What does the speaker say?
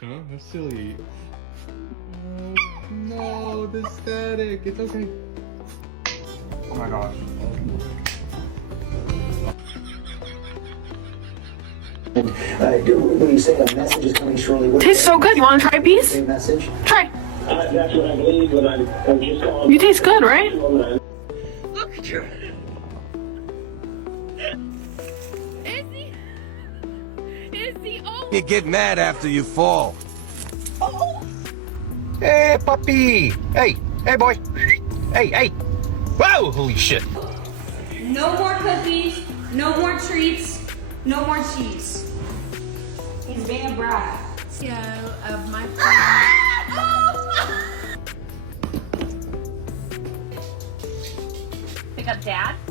Huh? That's silly. Oh, no, the static. It's okay. Oh my gosh. When you say a message is coming shortly, what Tastes so good. You want to try a piece? a message? Try. That's what I believe when I'm just calling. You taste good, right? Look at you. Izzy, oh. You get mad after you fall. Hey, puppy! Hey, hey, boy! Hey, hey! Whoa! Holy shit! No more cookies, no more treats, no more cheese. He's being a brat. Of my Pick up dad.